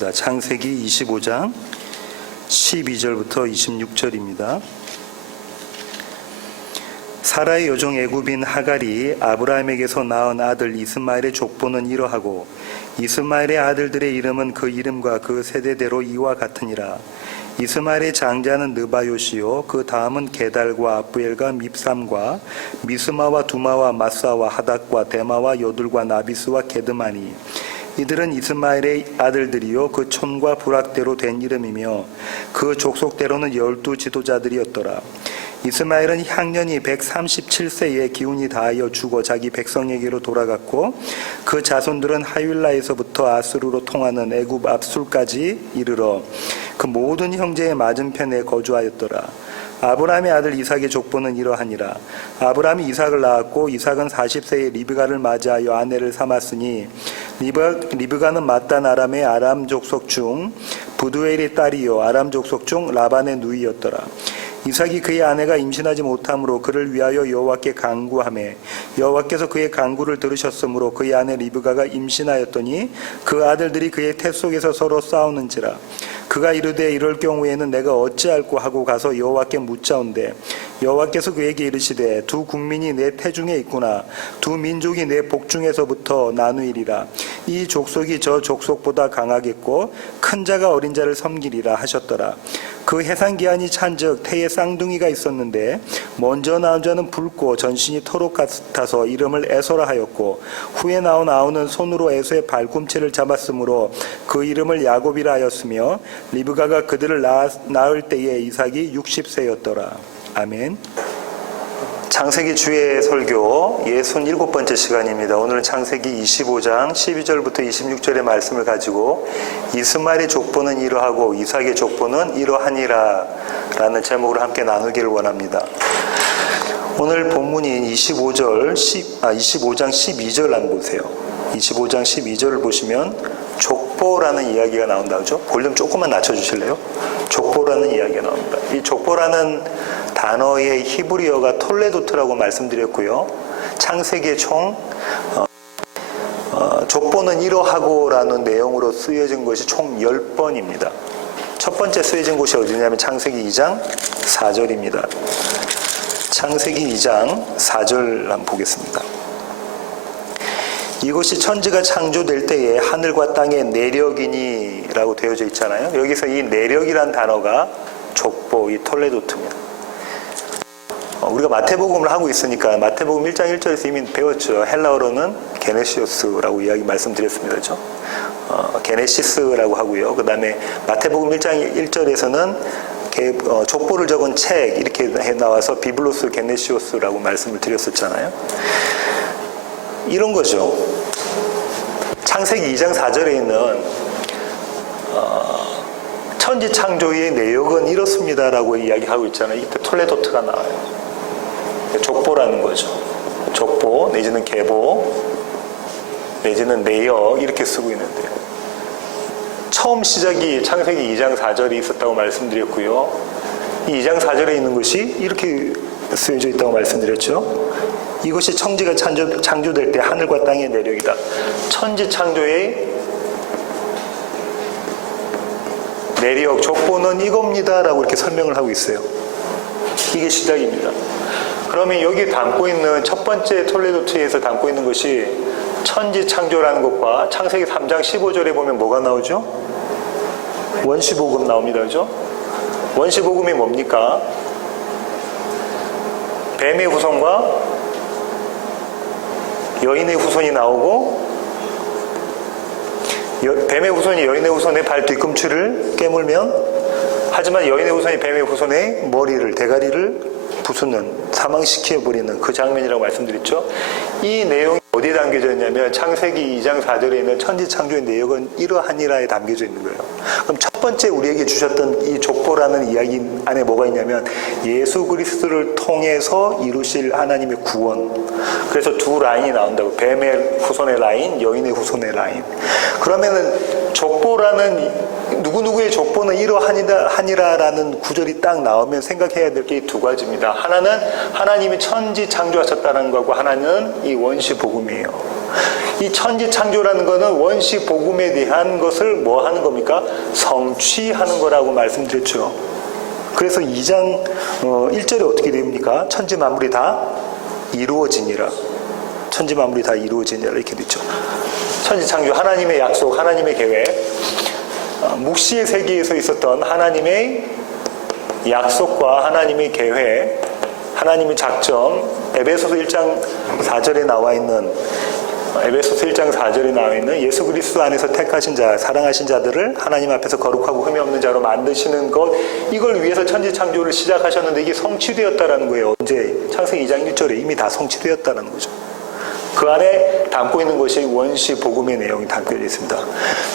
말씀입니다. 창세기 25장 12절부터 26절입니다. 사라의 여종 애굽인 하갈이 아브라함에게서 낳은 아들 이스마엘의 족보는 이러하고 이스마엘의 아들들의 이름은 그 이름과 그 세대대로 이와 같으니라. 이스마엘의 장자는 느바요시요 그 다음은 게달과 아브엘과 밉삼과 미스마와 두마와 마사와 하닥과 데마와 요들과 나비스와 게드마니. 이들은 이스마엘의 아들들이요 그 촌과 부락대로 된 이름이며 그 족속대로는 12 지도자들이었더라. 이스마엘은 향년이 137세에 기운이 다하여 죽어 자기 백성에게로 돌아갔고 그 자손들은 하윌라에서부터 아스루로 통하는 애굽 압술까지 이르러 그 모든 형제의 맞은편에 거주하였더라. 아브라함의 아들 이삭의 족보는 이러하니라. 아브라함이 이삭을 낳았고 이삭은 40세에 리브가를 맞이하여 아내를 삼았으니 리브가는 맏단 아람의 아람 족속 중 부두엘의 딸이요 아람 족속 중 라반의 누이였더라. 이삭이 그의 아내가 임신하지 못함으로 그를 위하여 여호와께 간구하매 여호와께서 그의 간구를 들으셨으므로 그의 아내 리브가가 임신하였더니 그 아들들이 그의 태 속에서 서로 싸우는지라. 그가 이르되 이럴 경우에는 내가 어찌할꼬 하고 가서 여호와께 묻자온대 여호와께서 그에게 이르시되 두 국민이 내 태중에 있구나. 두 민족이 내 복중에서부터 나누이리라. 이 족속이 저 족속보다 강하겠고 큰 자가 어린 자를 섬기리라 하셨더라. 그 해산 기한이 찬즉 태에 쌍둥이가 있었는데 먼저 나온 자는 붉고 전신이 토록 같아서 이름을 에서라 하였고 후에 나온 아우는 손으로 에서의 발꿈치를 잡았으므로 그 이름을 야곱이라 하였으며 리브가가 그들을 낳을 때에 이삭이 60세였더라. 아멘. 창세기 주의 설교 67번째 시간입니다. 오늘은 창세기 25장 12절부터 26절의 말씀을 가지고 이스마엘의 족보는 이러하고 이삭의 족보는 이러하니라 라는 제목으로 함께 나누기를 원합니다. 오늘 본문인 25장 12절 한번 보세요. 25장 12절을 보시면 족보라는 이야기가 나온다. 그죠? 볼륨 조금만 낮춰주실래요? 족보라는 이야기가 나옵니다. 이 족보라는 단어의 히브리어가 톨레도트라고 말씀드렸고요. 창세기에 총 족보는 이러하고라는 내용으로 쓰여진 것이 총 10번입니다. 첫 번째 쓰여진 곳이 어디냐면 창세기 2장 4절입니다. 창세기 2장 4절 한번 보겠습니다. 이것이 천지가 창조될 때에 하늘과 땅의 내력이니 라고 되어져 있잖아요. 여기서 이 내력이란 단어가 족보, 이 톨레도트입니다. 우리가 마태복음을 하고 있으니까 마태복음 1장 1절에서 이미 배웠죠. 헬라어로는 게네시오스라고 이야기 말씀드렸습니다. 그렇죠? 게네시스라고 하고요. 그 다음에 마태복음 1장 1절에서는 족보를 적은 책 이렇게 나와서 비블로스 게네시오스라고 말씀을 드렸었잖아요. 이런 거죠. 창세기 2장 4절에 있는 천지 창조의 내역은 이렇습니다라고 이야기하고 있잖아요. 이때 톨레도트가 나와요. 족보라는 거죠. 족보 내지는 계보 내지는 내역 이렇게 쓰고 있는데요. 처음 시작이 창세기 2장 4절이 있었다고 말씀드렸고요. 이 2장 4절에 있는 것이 이렇게 쓰여져 있다고 말씀드렸죠. 이것이 천지가 창조될 때 하늘과 땅의 내력이다. 천지 창조의 내력, 족보는 이겁니다 라고 이렇게 설명을 하고 있어요. 이게 시작입니다. 그러면 여기 담고 있는 첫 번째 톨레도트에서 담고 있는 것이 천지 창조라는 것과 창세기 3장 15절에 보면 뭐가 나오죠? 원시복음 나옵니다. 그죠? 원시복음이 뭡니까? 뱀의 후손과 여인의 후손이 나오고 뱀의 후손이 여인의 후손의 발 뒤꿈치를 깨물면 하지만 여인의 후손이 뱀의 후손의 머리를 대가리를 부수는 사망시켜버리는 그 장면이라고 말씀드렸죠. 이 내용이 어디에 담겨져 있냐면 창세기 2장 4절에 있는 천지창조의 내역은 이러하니라에 담겨져 있는 거예요. 그럼 첫 번째 우리에게 주셨던 이 족보라는 이야기 안에 뭐가 있냐면 예수 그리스도를 통해서 이루실 하나님의 구원. 그래서 두 라인이 나온다고. 뱀의 후손의 라인, 여인의 후손의 라인. 그러면은 족보라는 누구누구의 족보는 이러하니라라는 구절이 딱 나오면 생각해야 될 게 두 가지입니다. 하나는 하나님이 천지 창조하셨다는 거고 하나는 이 원시 복음이에요. 이 천지창조라는 거는 원시 복음에 대한 것을 뭐 하는 겁니까? 성취하는 거라고 말씀드렸죠. 그래서 2장 1절에 어떻게 됩니까? 천지 만물이 다 이루어지니라. 천지 만물이 다 이루어지니라 이렇게 됐죠. 천지창조, 하나님의 약속, 하나님의 계획, 묵시의 세계에서 있었던 하나님의 약속과 하나님의 계획, 하나님의 작전, 에베소서 1장 4절에 나와 있는 예수 그리스도 안에서 택하신 자, 사랑하신 자들을 하나님 앞에서 거룩하고 흠이 없는 자로 만드시는 것, 이걸 위해서 천지창조를 시작하셨는데 이게 성취되었다라는 거예요. 언제? 창세기 2장 1절에 이미 다 성취되었다라는 거죠. 그 안에 담고 있는 것이 원시 복음의 내용이 담겨져 있습니다.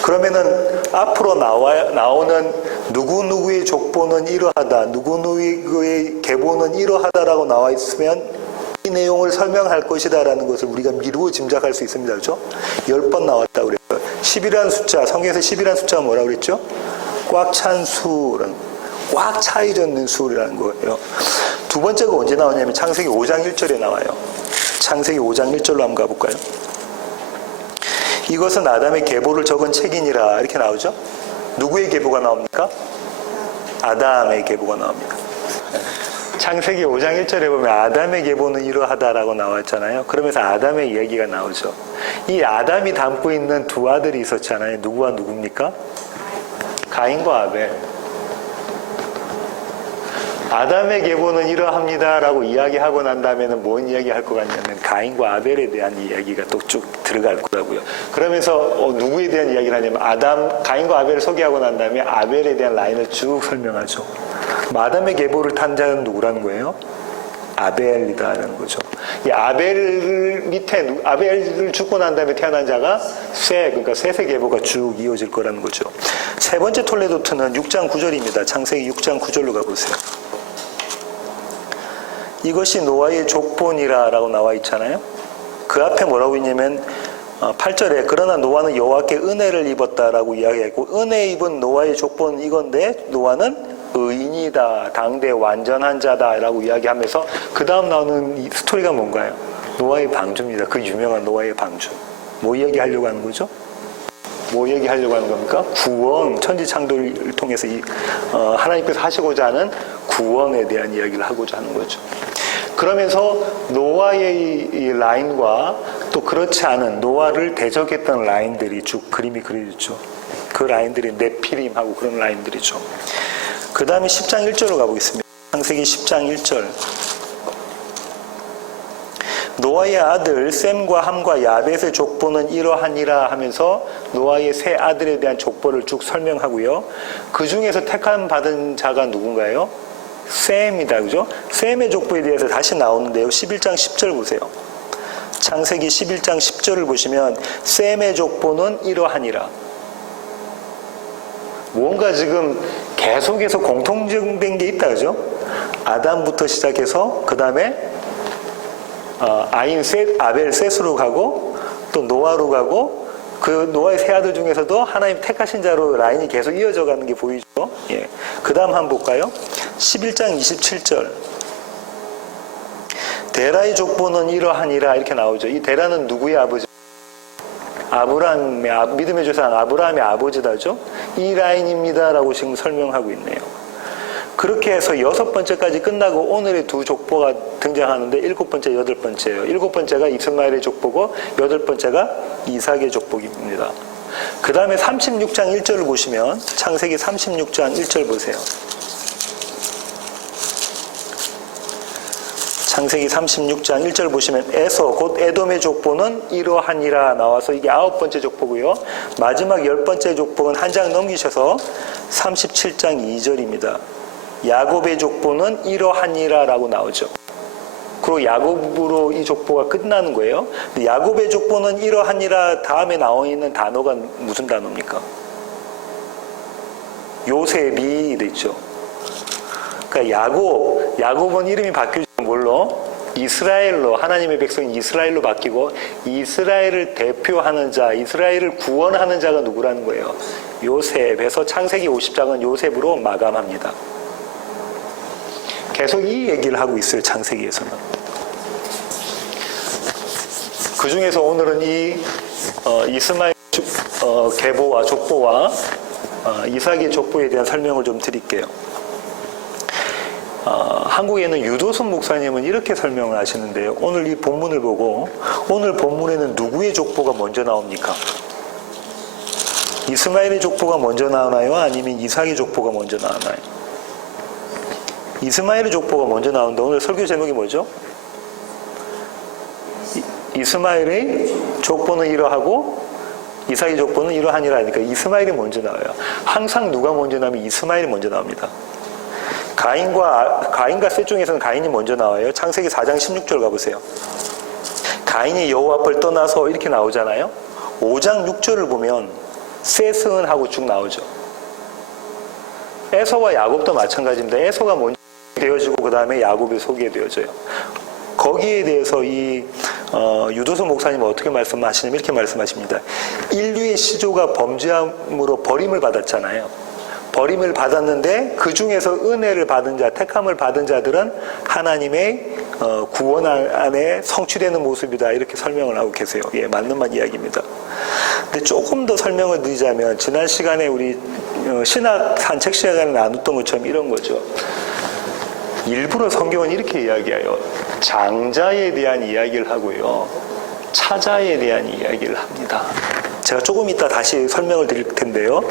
그러면은 앞으로 나오는 누구누구의 족보는 이러하다, 누구누구의 계보는 이러하다라고 나와 있으면 이 내용을 설명할 것이다라는 것을 우리가 미루어 짐작할 수 있습니다. 그렇죠? 10번 나왔다고 그랬어요. 10이라는 숫자, 성경에서 10이라는 숫자가 뭐라고 그랬죠? 꽉 찬 수라는, 꽉 차있는 수라는 거예요. 두 번째가 언제 나오냐면 창세기 5장 1절에 나와요. 창세기 5장 1절로 한번 가볼까요? 이것은 아담의 계보를 적은 책이니라 이렇게 나오죠? 누구의 계보가 나옵니까? 아담의 계보가 나옵니다. 창세기 5장 1절에 보면 아담의 계보는 이러하다라고 나왔잖아요. 그러면서 아담의 이야기가 나오죠. 이 아담이 담고 있는 두 아들이 있었잖아요. 누구와 누굽니까? 가인과 아벨. 아담의 계보는 이러합니다라고 이야기하고 난 다음에는 뭔 이야기할 것 같냐면 가인과 아벨에 대한 이야기가 또 쭉 들어갈 거라고요. 그러면서 누구에 대한 이야기를 하냐면 가인과 아벨을 소개하고 난 다음에 아벨에 대한 라인을 쭉 설명하죠. 아담의 계보를 탄 자는 누구라는 거예요? 아벨이다라는 거죠. 이 아벨 밑에 아벨을 죽고 난 다음에 태어난 자가 그러니까 셋의 계보가 쭉 이어질 거라는 거죠. 세 번째 톨레도트는 6장 9절입니다. 창세기 6장 9절로 가보세요. 이것이 노아의 족본이라 라고 나와 있잖아요. 그 앞에 뭐라고 있냐면 8절에 그러나 노아는 여호와께 은혜를 입었다라고 이야기했고, 은혜 입은 노아의 족본 이건데 노아는 의인이다, 당대 완전한 자다라고 이야기하면서 그 다음 나오는 이 스토리가 뭔가요? 노아의 방주입니다. 그 유명한 노아의 방주. 뭐 이야기하려고 하는 거죠? 뭐 얘기하려고 하는 겁니까? 구원, 천지창조를 통해서 하나님께서 하시고자 하는 구원에 대한 이야기를 하고자 하는 거죠. 그러면서 노아의 이 라인과 또 그렇지 않은 노아를 대적했던 라인들이 쭉 그림이 그려졌죠. 그 라인들이 네피림하고 그런 라인들이죠. 그 다음에 10장 1절로 가보겠습니다. 창세기 10장 1절. 노아의 아들 셈과 함과 야벳의 족보는 이러하니라 하면서 노아의 세 아들에 대한 족보를 쭉 설명하고요. 그 중에서 택함 받은 자가 누군가요? 셈이다. 그죠? 셈의 족보에 대해서 다시 나오는데요. 11장 10절 보세요. 창세기 11장 10절을 보시면 셈의 족보는 이러하니라. 뭔가 지금 계속해서 공통된 게 있다. 그죠? 아담부터 시작해서 그 다음에 아인 셋, 아벨 셋으로 가고 또 노아로 가고 그 노아의 세 아들 중에서도 하나님 택하신 자로 라인이 계속 이어져 가는 게 보이죠. 예. 그 다음 한번 볼까요? 11장 27절. 데라의 족보는 이러하니라 이렇게 나오죠. 이 데라는 누구의 아버지? 아브라함의 믿음의 조상 아브라함의 아버지다죠. 이 라인입니다라고 지금 설명하고 있네요. 그렇게 해서 6번째까지 끝나고 오늘의 두 족보가 등장하는데 7번째, 8번째예요. 7번째가 이스마엘의 족보고 8번째가 이삭의 족보입니다. 그 다음에 36장 1절을 보시면 창세기 36장 1절 보세요. 창세기 36장 1절 보시면 에서 곧 에돔의 족보는 이러하니라 나와서 이게 9번째 족보고요. 마지막 10번째 족보는 한 장 넘기셔서 37장 2절입니다. 야곱의 족보는 이러하니라 라고 나오죠. 그리고 야곱으로 이 족보가 끝나는 거예요. 야곱의 족보는 이러하니라 다음에 나와 있는 단어가 무슨 단어입니까? 요셉이 됐죠. 그러니까 야곱은 이름이 바뀌죠. 뭘로? 이스라엘로, 하나님의 백성인 이스라엘로 바뀌고 이스라엘을 대표하는 자, 이스라엘을 구원하는 자가 누구라는 거예요? 요셉에서 창세기 50장은 요셉으로 마감합니다. 계속 이 얘기를 하고 있어요. 창세기에서는. 그 중에서 오늘은 이 이스마엘 계보와 족보와 이삭의 족보에 대한 설명을 좀 드릴게요. 한국에는 유도순 목사님은 이렇게 설명을 하시는데요. 오늘 이 본문을 보고 오늘 본문에는 누구의 족보가 먼저 나옵니까? 이스마엘의 족보가 먼저 나오나요? 아니면 이삭의 족보가 먼저 나오나요? 이스마엘의 족보가 먼저 나오는데 오늘 설교 제목이 뭐죠? 이스마엘의 족보는 이러하고 이삭의 족보는 이러하니라 하니까 이스마엘이 먼저 나와요. 항상 누가 먼저 나오면 이스마엘이 먼저 나옵니다. 가인과 셋 중에서는 가인이 먼저 나와요. 창세기 4장 16절 가보세요. 가인이 여호와 앞을 떠나서 이렇게 나오잖아요. 5장 6절을 보면 셋은 하고 쭉 나오죠. 에서와 야곱도 마찬가지입니다. 에서가 먼저 되어지고 그 다음에 야곱이 소개되어져요. 거기에 대해서 이 유도서 목사님은 어떻게 말씀하시냐면 이렇게 말씀하십니다. 인류의 시조가 범죄함으로 버림을 받았잖아요. 버림을 받았는데 그 중에서 은혜를 받은 자, 택함을 받은 자들은 하나님의 구원 안에 성취되는 모습이다. 이렇게 설명을 하고 계세요. 예, 맞는 말 이야기입니다. 근데 조금 더 설명을 드리자면 지난 시간에 우리 신학 산책 시간에 나눴던 것처럼 이런 거죠. 일부러 성경은 이렇게 이야기해요. 장자에 대한 이야기를 하고요. 차자에 대한 이야기를 합니다. 제가 조금 이따 다시 설명을 드릴 텐데요.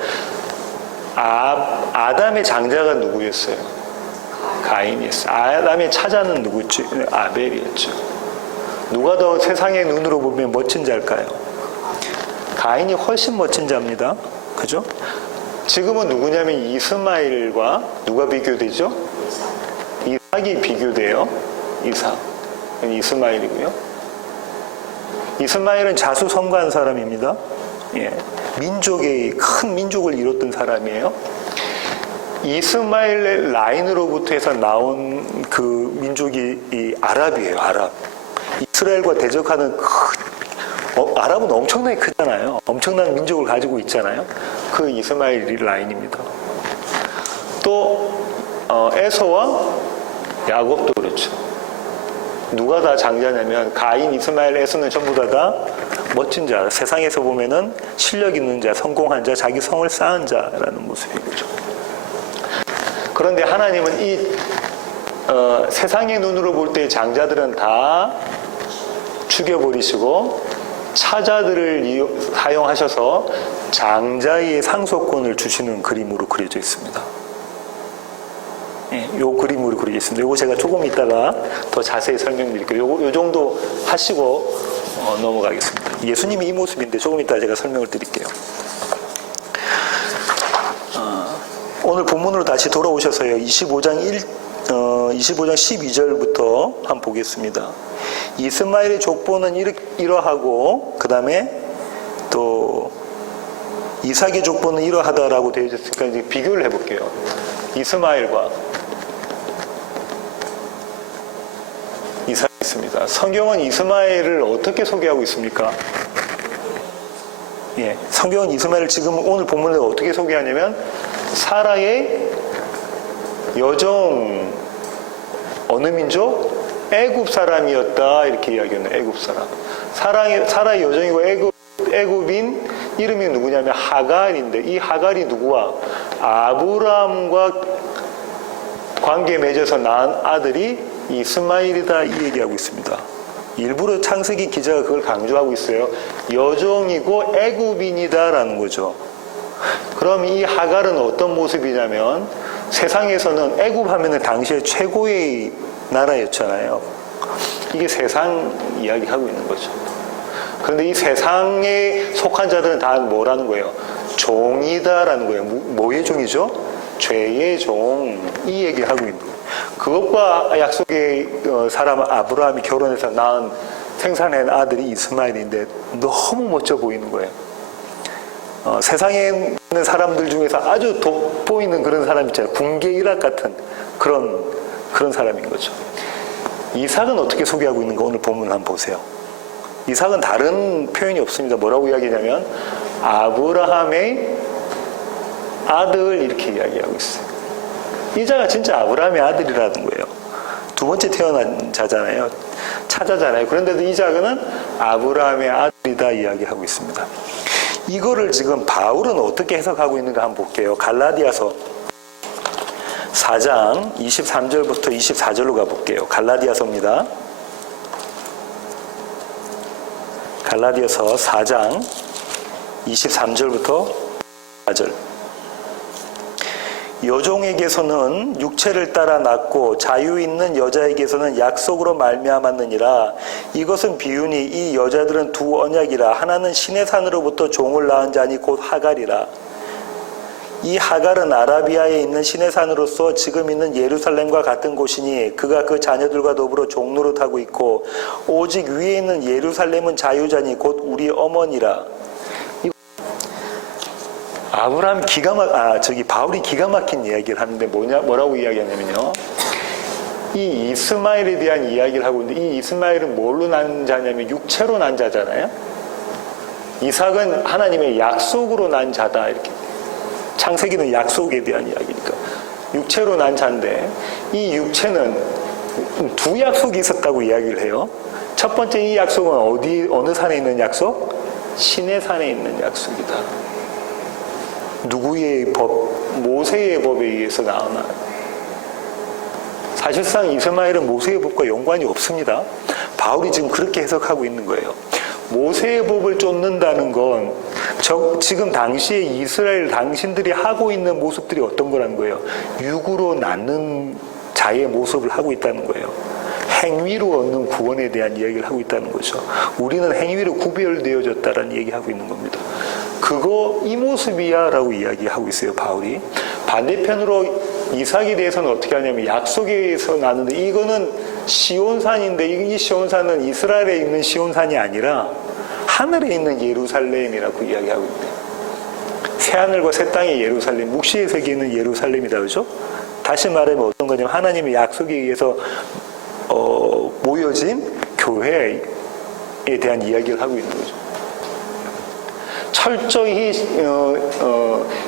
아담의 장자가 누구였어요? 가인이었어요. 아담의 차자는 누구였죠? 아벨이었죠. 누가 더 세상의 눈으로 보면 멋진 자일까요? 가인이 훨씬 멋진 자입니다. 그죠? 지금은 누구냐면 이스마엘과 누가 비교되죠? 이삭이 비교돼요. 이삭. 이스마엘이고요. 이스마엘은 자수성가한 사람입니다. 예. 큰 민족을 이뤘던 사람이에요. 이스마엘의 라인으로부터 해서 나온 그 민족이 이 아랍이에요. 아랍. 이스라엘과 대적하는 아랍은 엄청나게 크잖아요. 엄청난 민족을 가지고 있잖아요. 그 이스마엘 라인입니다. 또 에서와 야곱도 그렇죠. 누가 다 장자냐면 가인, 이스마엘, 에서는 전부 다 멋진 자, 세상에서 보면은 실력 있는 자, 성공한 자, 자기 성을 쌓은 자라는 모습인 거죠. 그런데 하나님은 이 세상의 눈으로 볼 때 장자들은 다 죽여버리시고 차자들을 사용하셔서 장자의 상속권을 주시는 그림으로 그려져 있습니다. 예, 요 그림으로 그려져 있습니다. 요거 제가 조금 이따가 더 자세히 설명드릴게요. 요 정도 하시고 넘어가겠습니다. 예수님이 이 모습인데 조금 이따 제가 설명을 드릴게요. 오늘 본문으로 다시 돌아오셔서요. 25장 12절부터 한번 보겠습니다. 이스마엘의 족보는 이러하고 그 다음에 또 이삭의 족보는 이러하다라고 되어 있으니까 이제 비교를 해볼게요. 이스마엘과 이삭이 있습니다. 성경은 이스마엘을 어떻게 소개하고 있습니까? 예, 성경은 이스마엘을 지금 오늘 본문에 어떻게 소개하냐면 사라의 여종 어느 민족? 애굽 사람이었다 이렇게 이야기하는 애굽 사람. 사라의 여종이고 애굽인 이름이 누구냐면 하갈인데 이 하갈이 누구와 아브라함과 관계 맺어서 낳은 아들이 이스마엘이다 이 얘기하고 있습니다. 일부러 창세기 기자가 그걸 강조하고 있어요. 여종이고 애굽인이다라는 거죠. 그럼 이 하갈은 어떤 모습이냐면 세상에서는 애굽 하면은 당시에 최고의 나라였잖아요. 이게 세상 이야기하고 있는 거죠. 그런데 이 세상에 속한 자들은 다 뭐라는 거예요? 종이다라는 거예요. 뭐의 종이죠? 죄의 종. 이 얘기하고 있는 거예요. 그것과 약속의 사람 아브라함이 결혼해서 낳은 생산한 아들이 이스마엘인데 너무 멋져 보이는 거예요. 세상에 있는 사람들 중에서 아주 돋보이는 그런 사람 있잖아요. 군계 일학 같은 그런 사람인 거죠. 이삭은 어떻게 소개하고 있는가 오늘 본문 한번 보세요. 이삭은 다른 표현이 없습니다. 뭐라고 이야기하냐면 아브라함의 아들 이렇게 이야기하고 있어요. 이 자가 진짜 아브라함의 아들이라는 거예요. 두 번째 태어난 자잖아요. 차자잖아요. 그런데도 이 자는 아브라함의 아들이다 이야기하고 있습니다. 이거를 지금 바울은 어떻게 해석하고 있는가 한번 볼게요. 갈라디아서 4장 23절부터 24절로 가볼게요. 갈라디아서입니다. 갈라디아서 4장 23절부터 4절. 여종에게서는 육체를 따라 낳고 자유 있는 여자에게서는 약속으로 말미암았느니라. 이것은 비유니 이 여자들은 두 언약이라. 하나는 신의 산으로부터 종을 낳은 자니 곧 하갈이라. 이 하갈은 아라비아에 있는 신의 산으로서 지금 있는 예루살렘과 같은 곳이니 그가 그 자녀들과 더불어 종노릇하고 있고 오직 위에 있는 예루살렘은 자유자니 곧 우리 어머니라. 바울이 기가 막힌 이야기를 하는데 뭐라고 이야기하냐면요. 이 이스마엘에 대한 이야기를 하고 있는데 이 이스마엘은 뭘로 난 자냐면 육체로 난 자잖아요. 이삭은 하나님의 약속으로 난 자다 이렇게. 창세기는 약속에 대한 이야기니까. 육체로 난 자인데 이 육체는 두 약속이 있었다고 이야기를 해요. 첫 번째 이 약속은 어느 산에 있는 약속? 신의 산에 있는 약속이다. 누구의 법? 모세의 법에 의해서 나오나. 사실상 이스마엘은 모세의 법과 연관이 없습니다. 바울이 지금 그렇게 해석하고 있는 거예요. 모세의 법을 쫓는다는 건 지금 당시에 이스라엘 당신들이 하고 있는 모습들이 어떤 거라는 거예요. 육으로 낳는 자의 모습을 하고 있다는 거예요. 행위로 얻는 구원에 대한 이야기를 하고 있다는 거죠. 우리는 행위로 구별되어졌다라는 얘기하고 있는 겁니다. 그거 이 모습이야 라고 이야기하고 있어요, 바울이. 반대편으로 이삭에 대해서는 어떻게 하냐면 약속에서 나는데 이거는 시온산인데 이 시온산은 이스라엘에 있는 시온산이 아니라 하늘에 있는 예루살렘이라고 이야기하고 있대요. 새하늘과 새 땅의 예루살렘, 묵시의 세계는 예루살렘이다, 그죠? 다시 말하면 어떤 거냐면 하나님의 약속에 의해서 모여진 교회에 대한 이야기를 하고 있는 거죠. 철저히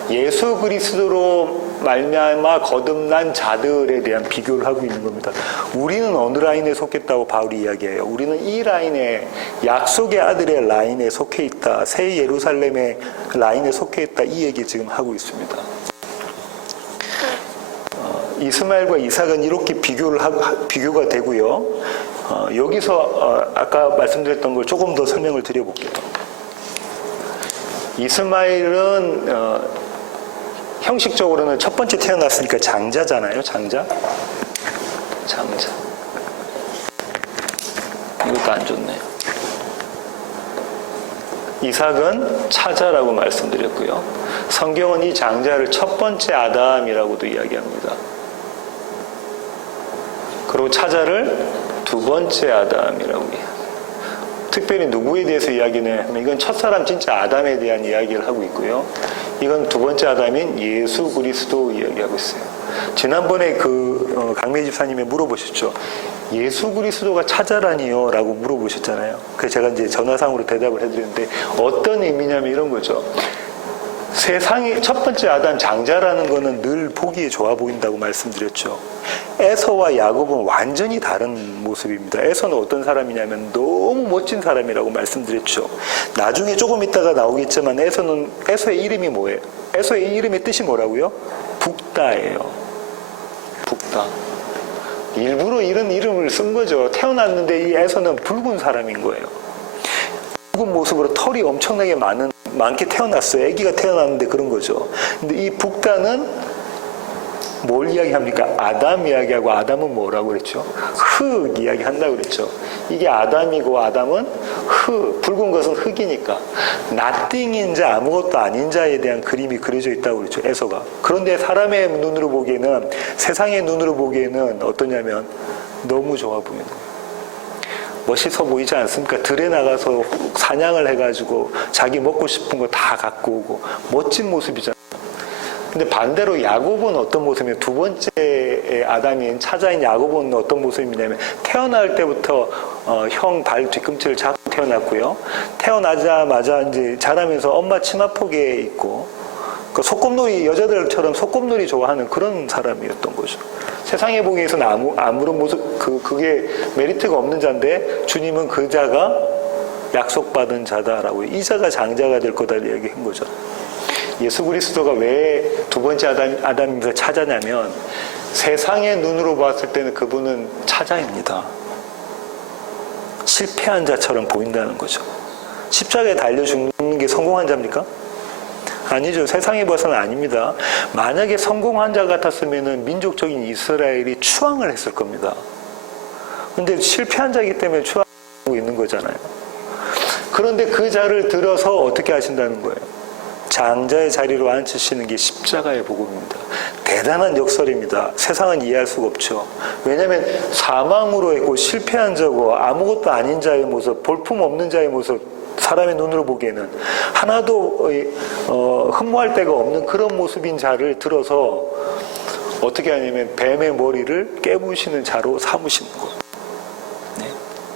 예수 그리스도로 말미암아 거듭난 자들에 대한 비교를 하고 있는 겁니다. 우리는 어느 라인에 속했다고 바울이 이야기해요. 우리는 이 라인에 약속의 아들의 라인에 속해 있다. 새 예루살렘의 라인에 속해 있다. 이 얘기 지금 하고 있습니다. 이스마엘과 이삭은 이렇게 비교가 되고요. 여기서 아까 말씀드렸던 걸 조금 더 설명을 드려볼게요. 이스마엘은 형식적으로는 첫 번째 태어났으니까 장자잖아요. 장자. 이것도 안 좋네요. 이삭은 차자라고 말씀드렸고요. 성경은 이 장자를 첫 번째 아담이라고도 이야기합니다. 그리고 차자를 두 번째 아담이라고 이야기합니다. 특별히 누구에 대해서 이야기는 하면 이건 첫사람 진짜 아담에 대한 이야기를 하고 있고요. 이건 두 번째 아담인 예수 그리스도 이야기하고 있어요. 지난번에 강매 집사님이 물어보셨죠. 예수 그리스도가 차자라니요? 라고 물어보셨잖아요. 그래서 제가 이제 전화상으로 대답을 해드렸는데 어떤 의미냐면 이런 거죠. 세상의 첫 번째 아담 장자라는 거는 늘 보기에 좋아 보인다고 말씀드렸죠. 에서와 야곱은 완전히 다른 모습입니다. 에서는 어떤 사람이냐면 너무 멋진 사람이라고 말씀드렸죠. 나중에 조금 있다가 나오겠지만 에서의 이름이 뭐예요? 에서의 이름의 뜻이 뭐라고요? 북다예요. 북다. 일부러 이런 이름을 쓴 거죠. 태어났는데 이 에서는 붉은 사람인 거예요. 붉은 모습으로 털이 엄청나게 많게 태어났어요. 아기가 태어났는데 그런 거죠. 근데 이 북다는 뭘 이야기합니까? 아담 이야기하고 아담은 뭐라고 그랬죠? 흙 이야기한다고 그랬죠. 이게 아담이고 아담은 흙, 붉은 것은 흙이니까 nothing인 자, 아무것도 아닌 자에 대한 그림이 그려져 있다고 그랬죠. 에서가. 그런데 사람의 눈으로 보기에는, 세상의 눈으로 보기에는 어떠냐면 너무 좋아 보이는 거예요. 멋있어 보이지 않습니까? 들에 나가서 사냥을 해가지고 자기 먹고 싶은 거 다 갖고 오고 멋진 모습이잖아요. 근데 반대로 야곱은 어떤 모습이냐면 두 번째 아담인 차자인 야곱은 어떤 모습이냐면 태어날 때부터 형 발 뒤꿈치를 잡고 태어났고요. 태어나자마자 이제 자라면서 엄마 치마폭에 있고 소꿉놀이, 여자들처럼 소꿉놀이 좋아하는 그런 사람이었던 거죠. 세상에 보기에서는 아무런 모습, 그게 메리트가 없는 자인데 주님은 그 자가 약속받은 자다라고, 이 자가 장자가 될 거다 얘기한 거죠. 예수 그리스도가 왜 두 번째 아담임을 차자냐면 세상의 눈으로 봤을 때는 그분은 차자입니다. 실패한 자처럼 보인다는 거죠. 십자가에 달려 죽는 게 성공한 자입니까? 아니죠. 세상에 봐서는 아닙니다. 만약에 성공한 자 같았으면 민족적인 이스라엘이 추앙을 했을 겁니다. 근데 실패한 자이기 때문에 추앙하고 있는 거잖아요. 그런데 그 자를 들어서 어떻게 하신다는 거예요? 장자의 자리로 앉히시는 게 십자가의 복음입니다. 대단한 역설입니다. 세상은 이해할 수가 없죠. 왜냐하면 사망으로 했고 실패한 자고 아무것도 아닌 자의 모습, 볼품 없는 자의 모습, 사람의 눈으로 보기에는 하나도 흠모할 데가 없는 그런 모습인 자를 들어서 어떻게 하냐면 뱀의 머리를 깨부시는 자로 삼으시는 거예요.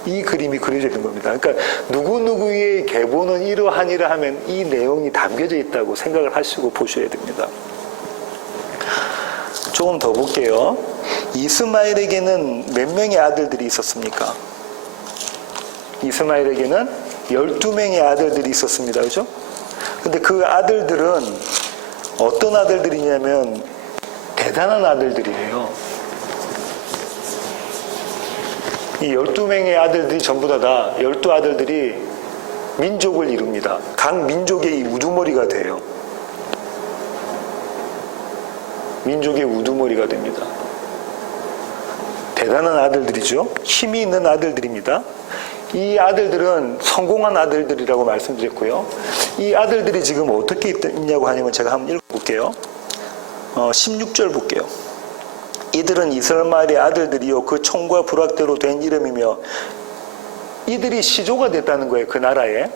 이 그림이 그려져 있는 겁니다. 그러니까 누구누구의 계보는 이러하니라 하면 이 내용이 담겨져 있다고 생각을 하시고 보셔야 됩니다. 조금 더 볼게요. 이스마엘에게는 몇 명의 아들들이 있었습니까? 이스마엘에게는 12명의 아들들이 있었습니다. 그죠? 근데 그 아들들은 어떤 아들들이냐면 대단한 아들들이에요. 이 12명의 아들들이 전부 다 12아들들이 민족을 이룹니다. 각 민족의 우두머리가 돼요. 민족의 우두머리가 됩니다. 대단한 아들들이죠. 힘이 있는 아들들입니다. 이 아들들은 성공한 아들들이라고 말씀드렸고요. 이 아들들이 지금 어떻게 있냐고 하냐면 제가 한번 읽어볼게요. 16절 볼게요. 이들은 이스마엘의 아들들이요 그 총과 부락대로 된 이름이며, 이들이 시조가 됐다는 거예요. 그 나라에.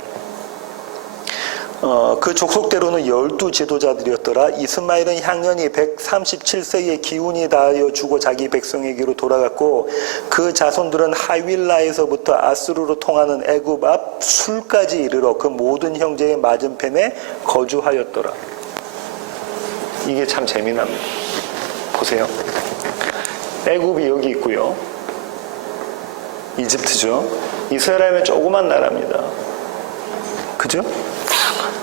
그 족속대로는 12지도자들이었더라. 이스마엘은 향년이 137세의 기운이 다하여 죽어 자기 백성에게로 돌아갔고, 그 자손들은 하윌라에서부터 아스루로 통하는 애굽 앞 술까지 이르러 그 모든 형제의 맞은편에 거주하였더라. 이게 참 재미납니다. 보세요. 애굽이 여기 있고요. 이집트죠. 이스라엘은 조그만 나라입니다. 그죠?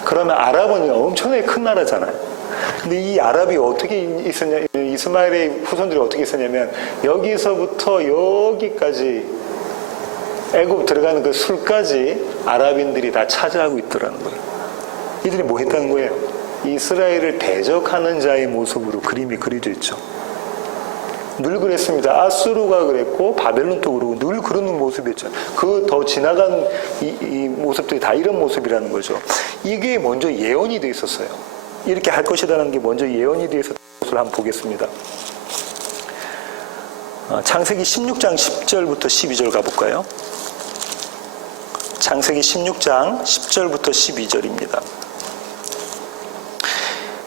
그러면 아랍은 엄청나게 큰 나라잖아요. 근데 이 아랍이 어떻게 있었냐, 이스마엘의 후손들이 어떻게 있었냐면 여기서부터 여기까지 애굽 들어가는 그 술까지 아랍인들이 다 차지하고 있더라는 거예요. 이들이 뭐 했다는 거예요? 이스라엘을 대적하는 자의 모습으로 그림이 그려져 있죠. 늘 그랬습니다. 아수르가 그랬고 바벨론도 그러고 늘 그러는 모습이었죠. 그 더 지나간 이 모습들이 다 이런 모습이라는 거죠. 이게 먼저 예언이 돼 있었어요. 이렇게 할 것이라는 게 먼저 예언이 돼 있었던 것을 한번 보겠습니다. 창세기 16장 10절부터 12절 가볼까요? 창세기 16장 10절부터 12절입니다.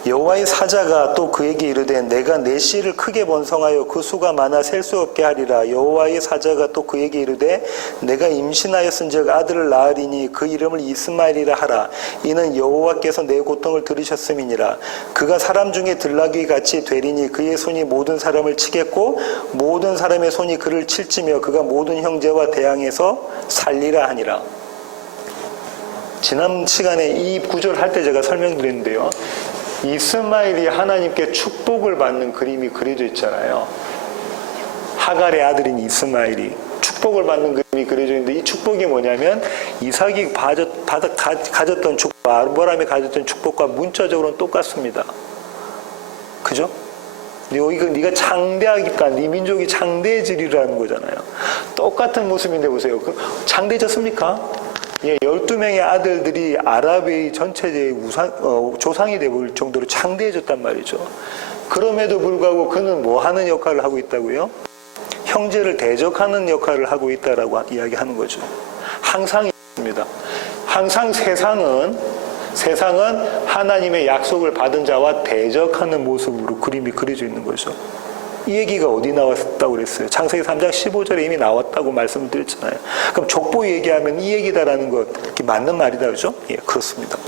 여호와의 사자가 또 그에게 이르되 내가 내 씨를 크게 번성하여 그 수가 많아 셀 수 없게 하리라. 여호와의 사자가 또 그에게 이르되 내가 임신하였은즉 아들을 낳으리니 그 이름을 이스마엘이라 하라. 이는 여호와께서 내 고통을 들으셨음이니라. 그가 사람 중에 들나귀 같이 되리니 그의 손이 모든 사람을 치겠고 모든 사람의 손이 그를 칠지며 그가 모든 형제와 대항해서 살리라 하니라. 지난 시간에 이 구절 할 때 제가 설명드렸는데요. 이스마엘이 하나님께 축복을 받는 그림이 그려져 있잖아요. 하갈의 아들인 이스마엘이 축복을 받는 그림이 그려져 있는데 이 축복이 뭐냐면 이삭이 가졌던 축복, 아브라함이 가졌던 축복과 문자적으로는 똑같습니다. 그죠? 네가 창대하니까 네 민족이 창대해지리라는 거잖아요. 똑같은 모습인데 보세요. 창대해졌습니까? 12명의 아들들이 아랍의 전체의 조상이 되볼 정도로 창대해졌단 말이죠. 그럼에도 불구하고 그는 뭐 하는 역할을 하고 있다고요? 형제를 대적하는 역할을 하고 있다라고 이야기하는 거죠. 항상 있습니다. 항상 세상은 하나님의 약속을 받은 자와 대적하는 모습으로 그림이 그려져 있는 거죠. 이 얘기가 어디 나왔다고 그랬어요? 창세기 3장 15절에 이미 나왔다고 말씀을 드렸잖아요. 그럼 족보 얘기하면 이 얘기다라는 것, 맞는 말이다, 그죠? 예, 그렇습니다.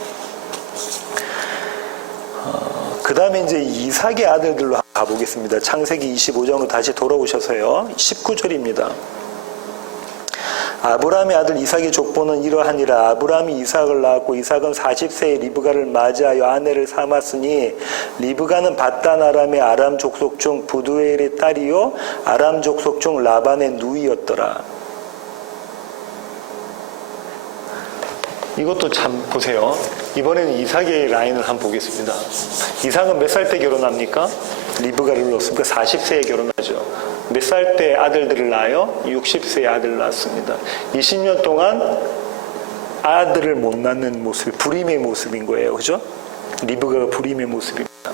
그 다음에 이제 이삭의 아들들로 가보겠습니다. 창세기 25장으로 다시 돌아오셔서요. 19절입니다. 아브라함의 아들 이삭의 족보는 이러하니라. 아브라함이 이삭을 낳았고 이삭은 40세에 리브가를 맞이하여 아내를 삼았으니 리브가는 바단 아람의 아람 족속 중 부두엘의 딸이요 아람 족속 중 라반의 누이였더라. 이것도 참 보세요. 이번에는 이삭의 라인을 한번 보겠습니다. 이삭은 몇 살 때 결혼합니까? 리브가를 낳습니까? 40세에 결혼하죠. 몇 살 때 아들들을 낳아요? 60세에 아들을 낳습니다. 20년 동안 아들을 못 낳는 모습이 불임의 모습인 거예요. 그죠? 리브가가 불임의 모습입니다.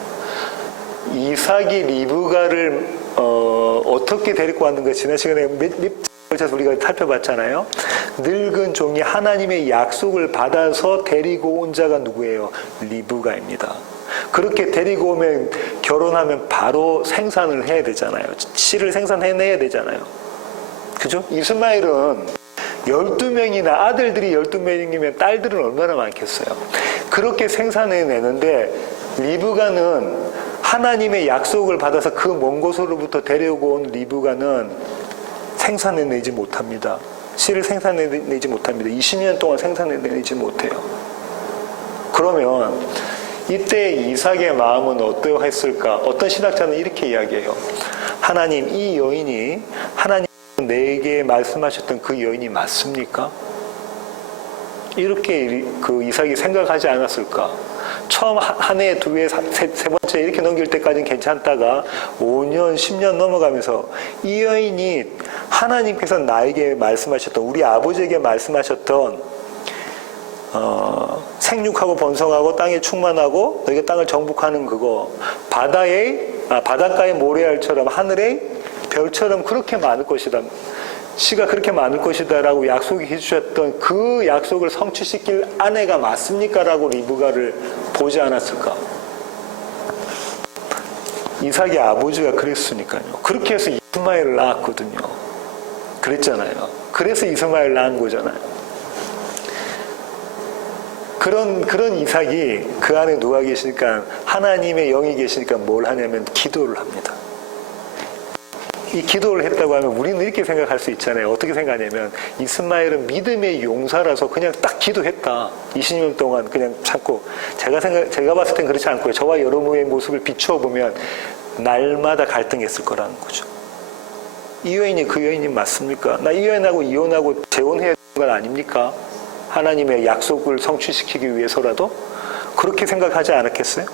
이삭이 리브가를 어떻게 데리고 왔는가 지난 시간에 몇 걸쳐서 우리가 살펴봤잖아요. 늙은 종이 하나님의 약속을 받아서 데리고 온 자가 누구예요? 리브가입니다. 그렇게 데리고 오면 결혼하면 바로 생산을 해야 되잖아요. 씨를 생산해내야 되잖아요. 그죠? 이스마엘은 12명이나 아들들이 12명이면 딸들은 얼마나 많겠어요. 그렇게 생산해내는데 리브가는 하나님의 약속을 받아서 그 먼 곳으로부터 데려고 온 리브가는 생산해내지 못합니다. 씨를 생산해내지 못합니다. 20년 동안 생산해내지 못해요. 그러면 이때 이삭의 마음은 어떠했을까? 어떤 신학자는 이렇게 이야기해요. 하나님, 이 여인이 하나님 내게 말씀하셨던 그 여인이 맞습니까? 이렇게 그 이삭이 생각하지 않았을까? 처음 한 해, 두 해, 세 번째 이렇게 넘길 때까지는 괜찮다가 5년, 10년 넘어가면서 이 여인이 하나님께서 나에게 말씀하셨던, 우리 아버지에게 말씀하셨던 생육하고 번성하고 땅에 충만하고 너희가 땅을 정복하는 그거 바닷가의 모래알처럼 하늘의 별처럼 그렇게 많을 것이다. 씨가 그렇게 많을 것이다 라고 약속해 주셨던 그 약속을 성취시킬 아내가 맞습니까? 라고 리브가를 보지 않았을까? 이삭의 아버지가 그랬으니까요. 그렇게 해서 이스마엘을 낳았거든요. 그랬잖아요. 그래서 이스마엘 낳은 거잖아요. 그런 이삭이 그 안에 누가 계시니까 하나님의 영이 계시니까 뭘 하냐면 기도를 합니다. 이 기도를 했다고 하면 우리는 이렇게 생각할 수 있잖아요. 어떻게 생각하냐면 이스마엘은 믿음의 용사라서 그냥 딱 기도했다. 20년 동안 그냥 참고 제가 봤을 땐 그렇지 않고요. 저와 여러분의 모습을 비추어 보면 날마다 갈등했을 거라는 거죠. 이 여인이 그 여인이 맞습니까? 나 이 여인하고 이혼하고 재혼해야 되는 건 아닙니까? 하나님의 약속을 성취시키기 위해서라도 그렇게 생각하지 않았겠어요?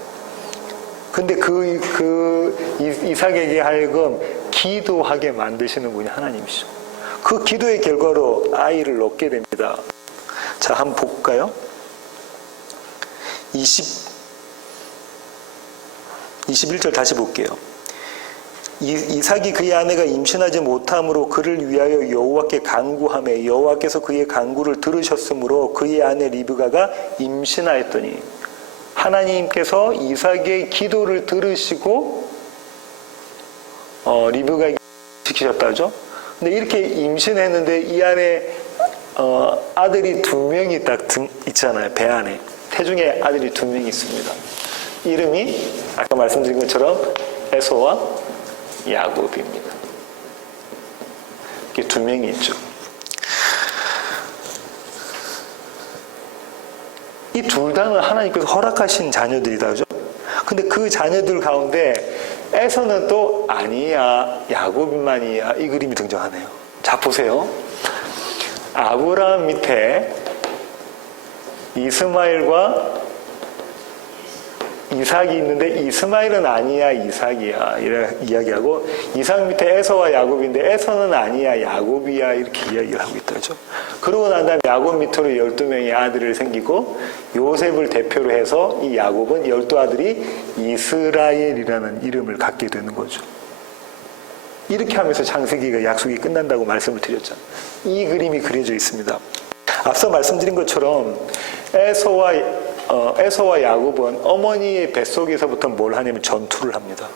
근데 이삭에게 하여금 기도하게 만드시는 분이 하나님이시죠. 그 기도의 결과로 아이를 얻게 됩니다. 자, 한번 볼까요? 21절 다시 볼게요. 이삭이 그의 아내가 임신하지 못함으로 그를 위하여 여호와께 간구하매 여호와께서 그의 간구를 들으셨으므로 그의 아내 리브가가 임신하였더니 하나님께서 이삭의 기도를 들으시고 리브가에게 시키셨다죠. 근데 이렇게 임신했는데 이 안에 아들이 2명이 딱 있잖아요. 배 안에 태중에 아들이 2명이 있습니다. 이름이 아까 말씀드린 것처럼 에서와 야곱입니다. 이렇게 2명이 있죠. 이 둘 다는 하나님께서 허락하신 자녀들이다, 그죠? 근데 그 자녀들 가운데 에서는 또 아니야, 야곱만이야, 이 그림이 등장하네요. 자, 보세요. 아브라함 밑에 이스마엘과 이삭이 있는데 이스마엘은 아니야, 이삭이야 이렇게 이야기하고 이삭 밑에 에서와 야곱인데 에서는 아니야, 야곱이야 이렇게 이야기를 하고 있다죠. 그러고 난 다음에 야곱 밑으로 12명의 아들을 생기고 요셉을 대표로 해서 이 야곱은 12아들이 이스라엘이라는 이름을 갖게 되는 거죠. 이렇게 하면서 창세기가 약속이 끝난다고 말씀을 드렸잖아요. 이 그림이 그려져 있습니다. 앞서 말씀드린 것처럼 에서와 야곱은 어머니의 뱃속에서부터 뭘 하냐면 전투를 합니다.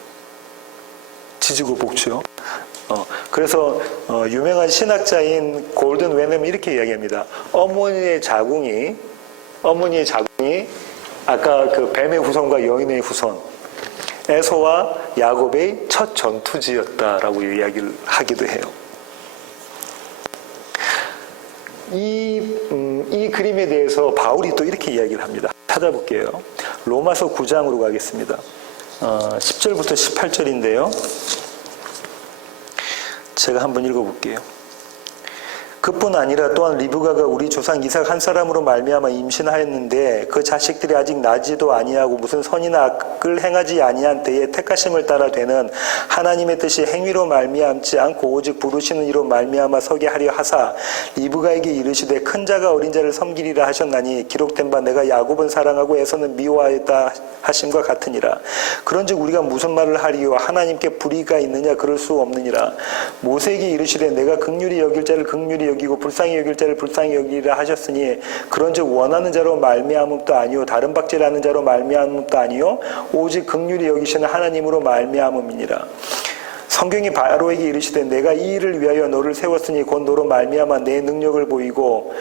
지지고 볶죠. 그래서 유명한 신학자인 골든 웨넘이 이렇게 이야기합니다. 어머니의 자궁이 아까 그 뱀의 후손과 여인의 후손 에서와 야곱의 첫 전투지였다라고 이야기를 하기도 해요. 이 그림에 대해서 바울이 또 이렇게 이야기를 합니다. 찾아볼게요. 로마서 9장으로 가겠습니다. 10절부터 18절인데요. 제가 한번 읽어볼게요. 그뿐 아니라 또한 리브가가 우리 조상 이삭 한 사람으로 말미암아 임신하였는데 그 자식들이 아직 나지도 아니하고 무슨 선이나 악을 행하지 아니한 때에 택하심을 따라 되는 하나님의 뜻이 행위로 말미암지 않고 오직 부르시는 이로 말미암아 서게 하려 하사 리브가에게 이르시되 큰 자가 어린 자를 섬기리라 하셨나니 기록된 바 내가 야곱은 사랑하고 에서는 미워하였다 하심과 같으니라. 그런즉 우리가 무슨 말을 하리요 하나님께 불의가 있느냐 그럴 수 없느니라. 모세에게 이르시되 내가 긍휼히 여길 자를 긍휼히 여기고 불쌍히 여길 자를 불쌍히 여기리라 하셨으니 그런즉 원하는 자로 말미암음도 아니요 다른 박질하는 자로 말미암음도 아니요 오직 긍휼히 여기시는 하나님으로 말미암음이니라. 성경이 바로에게 이르시되 내가 이 일을 위하여 너를 세웠으니 곧 너로 말미암아 내 능력을 보이고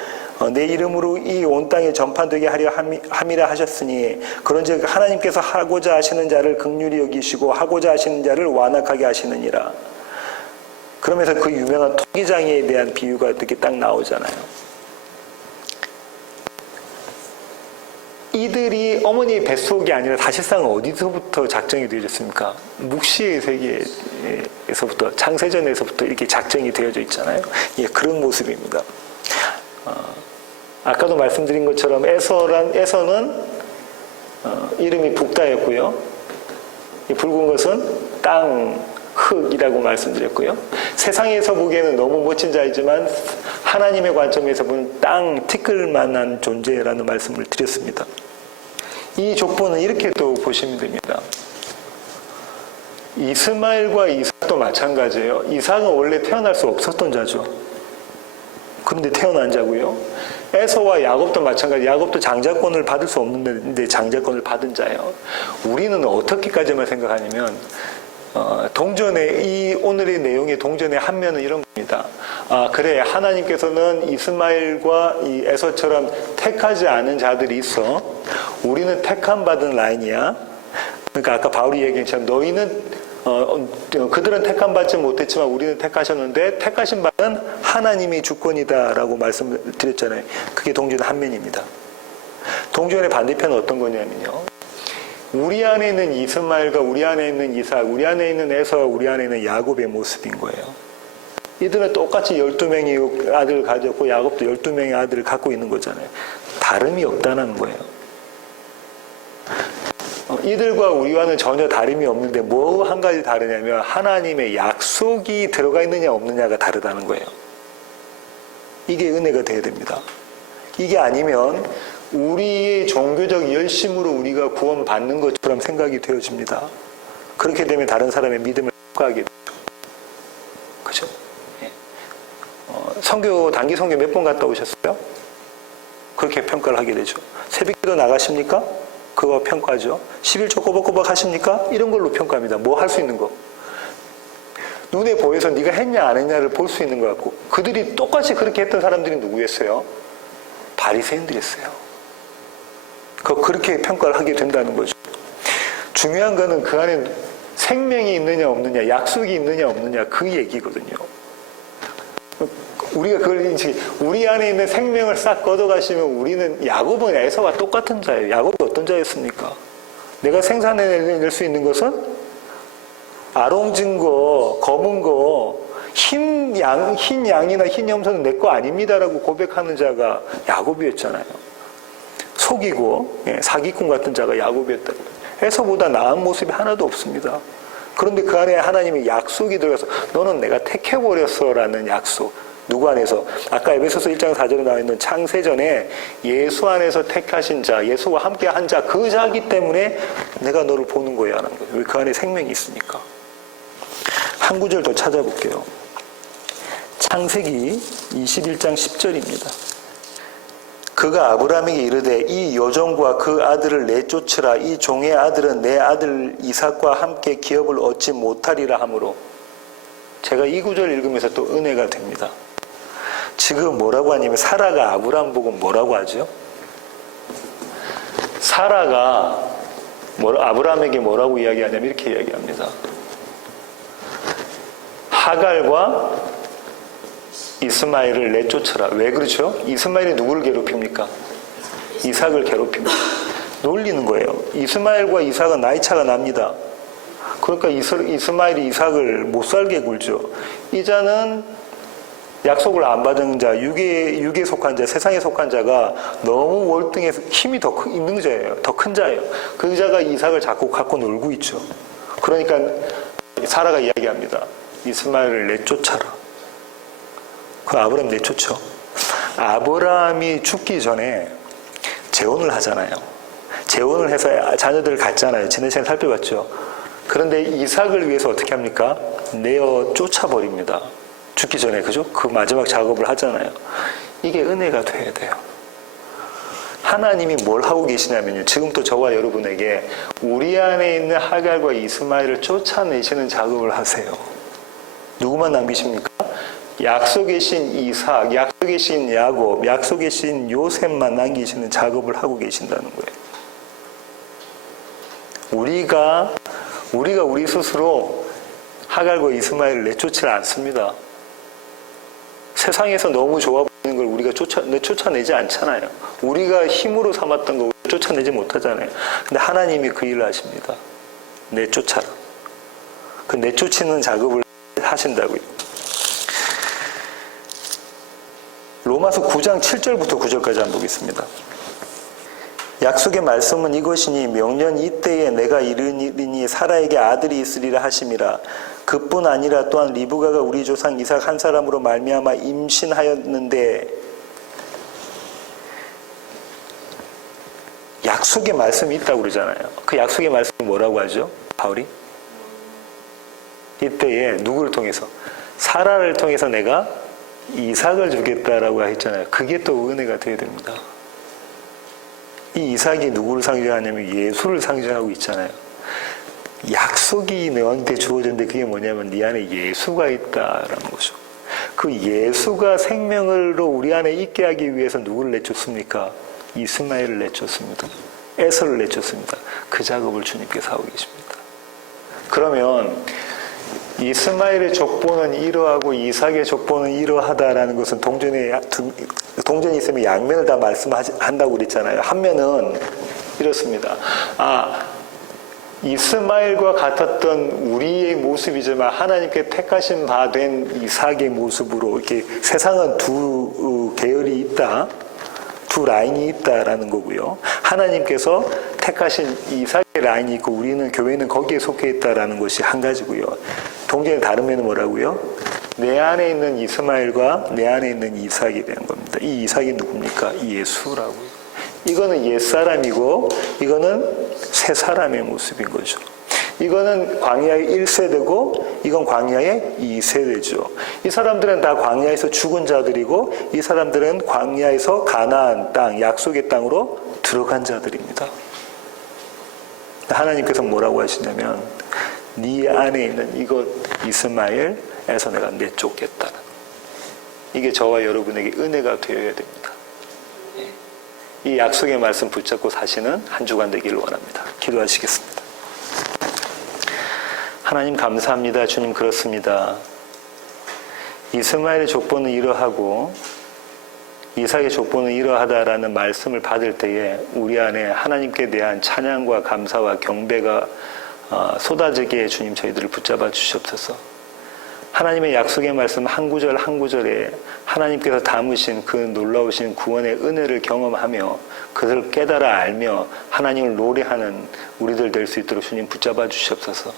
내 이름으로 이 온 땅에 전파되게 하려 함이라 하셨으니 그런즉 하나님께서 하고자 하시는 자를 긍휼히 여기시고 하고자 하시는 자를 완악하게 하시느니라. 그러면서 그 유명한 토기장에 대한 비유가 이렇게 딱 나오잖아요. 이들이 어머니의 뱃속이 아니라 사실상 어디서부터 작정이 되어졌습니까? 묵시의 세계에서부터 창세전에서부터 이렇게 작정이 되어져 있잖아요. 예, 그런 모습입니다. 아까도 말씀드린 것처럼 에서는 이름이 북다였고요. 이 붉은 것은 땅 흙이라고 말씀드렸고요. 세상에서 보기에는 너무 멋진 자이지만 하나님의 관점에서 보면 땅 티끌만한 존재라는 말씀을 드렸습니다. 이 족보는 이렇게도 보시면 됩니다. 이스마엘과 이삭도 마찬가지예요. 이삭은 원래 태어날 수 없었던 자죠. 그런데 태어난 자고요. 에서와 야곱도 마찬가지. 야곱도 장자권을 받을 수 없는데 장자권을 받은 자예요. 우리는 어떻게까지만 생각하냐면 동전의 이 오늘의 내용의 동전의 한 면은 이런 겁니다. 그래 하나님께서는 이스마엘과 이 에서처럼 택하지 않은 자들이 있어. 우리는 택함 받은 라인이야. 그러니까 아까 바울이 얘기한 것처럼 너희는 그들은 택함 받지 못했지만 우리는 택하셨는데 택하신 바는 하나님이 주권이다라고 말씀을 드렸잖아요. 그게 동전의 한 면입니다. 동전의 반대편은 어떤 거냐면요. 우리 안에 있는 이스마엘과 우리 안에 있는 이삭, 우리 안에 있는 에서와 우리 안에 있는 야곱의 모습인 거예요. 이들은 똑같이 12명의 아들을 가졌고 야곱도 12명의 아들을 갖고 있는 거잖아요. 다름이 없다는 거예요. 이들과 우리와는 전혀 다름이 없는데 뭐 한 가지 다르냐면 하나님의 약속이 들어가 있느냐 없느냐가 다르다는 거예요. 이게 은혜가 돼야 됩니다. 이게 아니면 우리의 종교적 열심으로 우리가 구원받는 것처럼 생각이 되어집니다. 그렇게 되면 다른 사람의 믿음을 평가하게 되죠. 그죠? 예. 단기 선교 몇 번 갔다 오셨어요? 그렇게 평가를 하게 되죠. 새벽기도 나가십니까? 그거 평가죠. 11조 꼬박꼬박 하십니까? 이런 걸로 평가합니다. 뭐 할 수 있는 거. 눈에 보여서 네가 했냐 안 했냐를 볼 수 있는 것 같고 그들이 똑같이 그렇게 했던 사람들이 누구였어요? 바리새인들이었어요. 그렇게 평가를 하게 된다는 거죠. 중요한 거는 그 안에 생명이 있느냐 없느냐, 약속이 있느냐 없느냐 그 얘기거든요. 우리가 그걸 인지 우리 안에 있는 생명을 싹 걷어가시면 우리는 야곱은 에서와 똑같은 자예요. 야곱이 어떤 자였습니까? 내가 생산해낼 수 있는 것은 아롱진 거, 검은 거, 흰 양이나 흰 염소는 내 거 아닙니다라고 고백하는 자가 야곱이었잖아요. 속이고 사기꾼 같은 자가 야곱이었다. 에서보다 나은 모습이 하나도 없습니다. 그런데 그 안에 하나님의 약속이 들어가서 너는 내가 택해버렸어라는 약속. 누구 안에서? 아까 에베소서 1장 4절에 나와 있는 창세전에 예수 안에서 택하신 자, 예수와 함께 한 자, 그 자기 때문에 내가 너를 보는 거야 하는 거예요. 왜? 그 안에 생명이 있으니까. 한 구절 더 찾아볼게요. 창세기 21장 10절입니다. 그가 아브라함에게 이르되 이 여종과 그 아들을 내쫓으라. 이 종의 아들은 내 아들 이삭과 함께 기업을 얻지 못하리라 하므로. 제가 이 구절 읽으면서 또 은혜가 됩니다. 지금 뭐라고 하냐면 사라가 아브라함 보고 뭐라고 하죠? 사라가 아브라함에게 뭐라고 이야기하냐면 이렇게 이야기합니다. 하갈과 이스마엘을 내쫓으라. 왜 그렇죠? 이스마엘이 누구를 괴롭힙니까? 이삭을 괴롭힙니다. 놀리는 거예요. 이스마엘과 이삭은 나이 차가 납니다. 그러니까 이스마엘이 이삭을 못 살게 굴죠. 이자는 약속을 안 받은 자, 육에 속한 자, 세상에 속한 자가 너무 월등해서 힘이 더 있는 자예요. 더 큰 자예요. 그 자가 이삭을 자꾸 갖고 놀고 있죠. 그러니까 사라가 이야기합니다. 이스마엘을 내쫓아라. 그 아브라함 내쫓죠. 아브라함이 죽기 전에 재혼을 하잖아요. 재혼을 해서 자녀들을 갖잖아요. 지난 시간에 살펴봤죠. 그런데 이삭을 위해서 어떻게 합니까? 내어 쫓아버립니다. 죽기 전에, 그죠? 그 마지막 작업을 하잖아요. 이게 은혜가 돼야 돼요. 하나님이 뭘 하고 계시냐면요. 지금 또 저와 여러분에게 우리 안에 있는 하갈과 이스마엘을 쫓아내시는 작업을 하세요. 누구만 남기십니까? 약속의 신 이삭, 약속의 신 야곱, 약속의 신 요셉만 남기시는 작업을 하고 계신다는 거예요. 우리가 우리 스스로 하갈과 이스마엘을 내쫓지 않습니다. 세상에서 너무 좋아 보이는 걸 우리가 쫓아내지 않잖아요. 우리가 힘으로 삼았던 거 쫓아내지 못하잖아요. 근데 하나님이 그 일을 하십니다. 내쫓아라. 그 내쫓는 작업을 하신다고요. 로마서 9장 7절부터 9절까지 한번 보겠습니다. 약속의 말씀은 이것이니 명년 이때에 내가 이르니 사라에게 아들이 있으리라 하심이라. 그뿐 아니라 또한 리브가가 우리 조상 이삭 한 사람으로 말미암아 임신하였는데, 약속의 말씀이 있다고 그러잖아요. 그 약속의 말씀이 뭐라고 하죠? 바울이? 이때에 누구를 통해서? 사라를 통해서 내가 이삭을 주겠다라고 했잖아요. 그게 또 은혜가 되어야 됩니다. 이 이삭이 누구를 상징하냐면 예수를 상징하고 있잖아요. 약속이 너한테 주어졌는데 그게 뭐냐면 네 안에 예수가 있다라는 거죠. 그 예수가 생명으로 우리 안에 있게 하기 위해서 누구를 내쫓습니까? 이스마엘을 내쫓습니다. 에서를 내쫓습니다. 그 작업을 주님께서 하고 계십니다. 그러면 이스마엘의 족보는 이러하고 이삭의 족보는 이러하다라는 것은 동전이 있으면 양면을 다 말씀한다고 그랬잖아요. 한 면은 이렇습니다. 이스마엘과 같았던 우리의 모습이지만 하나님께 택하신 바 된 이삭의 모습으로 이렇게 세상은 두 계열이 있다. 두 라인이 있다라는 거고요. 하나님께서 택하신 이삭의 라인이 있고 우리는 교회는 거기에 속해 있다라는 것이 한 가지고요. 동전의 다른 면은 뭐라고요? 내 안에 있는 이스마엘과 내 안에 있는 이삭이 되는 겁니다. 이 이삭이 누굽니까? 예수라고요. 이거는 옛사람이고 이거는 새사람의 모습인 거죠. 이거는 광야의 1세대고 이건 광야의 2세대죠. 이 사람들은 다 광야에서 죽은 자들이고 이 사람들은 광야에서 가나안 땅, 약속의 땅으로 들어간 자들입니다. 하나님께서 뭐라고 하시냐면 네 안에 있는 이것 이스마엘에서 내가 내쫓겠다는, 이게 저와 여러분에게 은혜가 되어야 됩니다. 이 약속의 말씀 붙잡고 사시는 한 주간 되기를 원합니다. 기도하시겠습니다. 하나님 감사합니다. 주님 그렇습니다. 이스마엘의 족보는 이러하고 이삭의 족보는 이러하다라는 말씀을 받을 때에 우리 안에 하나님께 대한 찬양과 감사와 경배가 쏟아지게 주님 저희들을 붙잡아 주시옵소서. 하나님의 약속의 말씀 한 구절 한 구절에 하나님께서 담으신 그 놀라우신 구원의 은혜를 경험하며 그것을 깨달아 알며 하나님을 노래하는 우리들 될 수 있도록 주님 붙잡아 주시옵소서.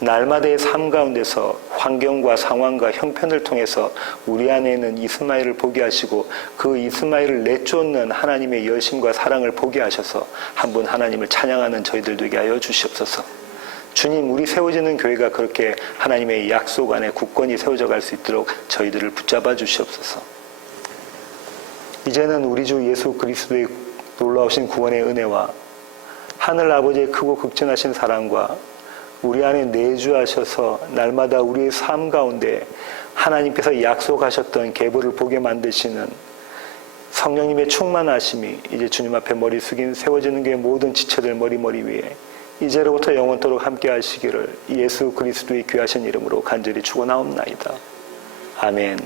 날마다의 삶 가운데서 환경과 상황과 형편을 통해서 우리 안에 있는 이스마엘을 보게 하시고 그 이스마엘을 내쫓는 하나님의 여심과 사랑을 보게 하셔서 한 분 하나님을 찬양하는 저희들 되게 하여 주시옵소서. 주님, 우리 세워지는 교회가 그렇게 하나님의 약속 안에 굳건히 세워져 갈 수 있도록 저희들을 붙잡아 주시옵소서. 이제는 우리 주 예수 그리스도의 놀라우신 구원의 은혜와 하늘 아버지의 크고 극진하신 사랑과 우리 안에 내주하셔서 날마다 우리의 삶 가운데 하나님께서 약속하셨던 계보를 보게 만드시는 성령님의 충만하심이 이제 주님 앞에 머리 숙인 세워지는 교회 모든 지체들 머리 위에 이제로부터 영원토록 함께 하시기를 예수 그리스도의 귀하신 이름으로 간절히 축원하옵나이다. 아멘.